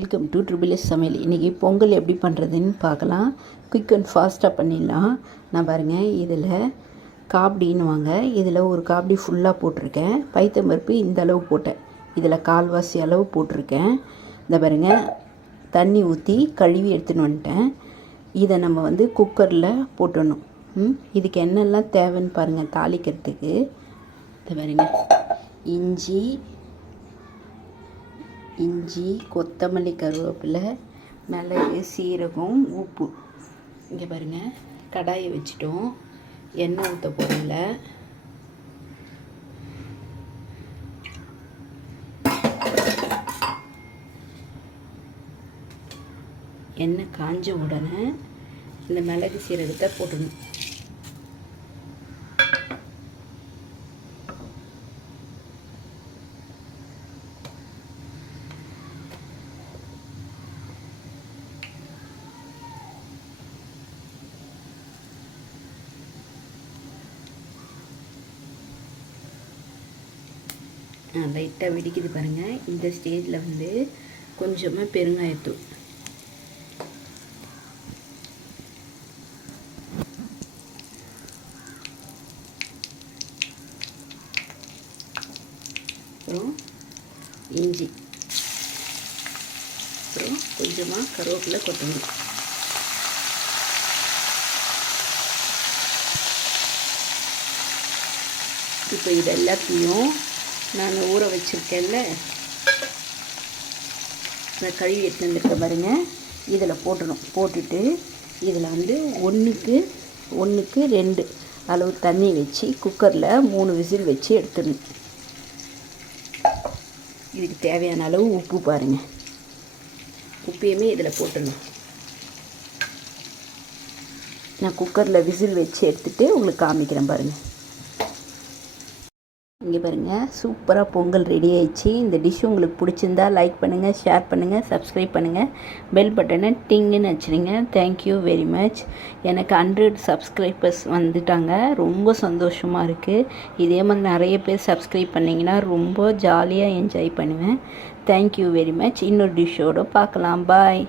Welcome to triple S சமையல். இன்றைக்கி பொங்கல் எப்படி பண்ணுறதுன்னு பார்க்கலாம். குயிக் அண்ட் ஃபாஸ்ட்டாக பண்ணிடலாம். நான் பாருங்கள், இதில் காப்டின்னுவாங்க, இதில் ஒரு காப்டி ஃபுல்லாக போட்டிருக்கேன். பைத்தம்பருப்பு இந்த அளவு போட்டேன், இதில் கால்வாசி அளவு போட்டிருக்கேன். இந்த பாருங்கள், தண்ணி ஊற்றி கழுவி எடுத்துன்னு வந்துட்டேன். இதை நம்ம குக்கரில் போட்டுடணும். இதுக்கு என்னெல்லாம் தேவைன்னு பாருங்கள். தாளிக்கிறதுக்கு இந்த பாருங்கள், இஞ்சி, கொத்தமல்லி, கருவேப்பிலை, மிளகு, சீரகம், உப்பு. இங்கே பாருங்கள், கடாயை வச்சுட்டோம். எண்ணெய் ஊற்ற போகிறதில்ல. எண்ணெய் காஞ்ச உடனே இந்த மிளகு சீரகத்தை போட்டுடணும். லைட்டாக வெடிக்குது பாருங்கள். இந்த ஸ்டேஜில் கொஞ்சமாக பெருங்காயத்தூள், அப்புறம் இஞ்சி, அப்புறம் கொஞ்சமாக கருவேப்பிலை, கொத்தமல்லி. இப்போ இது எல்லாத்தையும் நான் ஊற வச்சுருக்கேன்ல, இந்த கழுவி எடுத்து வந்துருக்க பாருங்கள், இதில் போட்டணும். போட்டுட்டு இதில் 1க்கு 2 அளவு தண்ணி வச்சு குக்கரில் 3 விசில் வச்சு எடுத்துடணும். இதுக்கு தேவையான அளவு உப்பு பாருங்கள், உப்பையுமே இதில் போட்டுடணும். நான் குக்கரில் விசில் வச்சு எடுத்துகிட்டு உங்களுக்கு காமிக்கிறேன் பாருங்கள். இங்கே பாருங்கள், சூப்பராக பொங்கல் ரெடி ஆயிடுச்சு. இந்த டிஷ் உங்களுக்கு பிடிச்சிருந்தா லைக் பண்ணுங்கள், ஷேர் பண்ணுங்கள், சப்ஸ்கிரைப் பண்ணுங்கள், பெல் பட்டனை டிங்குன்னு வச்சுருங்க. Thank you very much. எனக்கு 100 சப்ஸ்கிரைபர்ஸ் வந்துட்டாங்க, ரொம்ப சந்தோஷமாக இருக்குது. இதே மாதிரி நிறைய பேர் சப்ஸ்கிரைப் பண்ணிங்கன்னா ரொம்ப ஜாலியாக என்ஜாய் பண்ணுவேன். Thank you very much. இன்னொரு டிஷ்ஷோடு பார்க்கலாம். பாய்.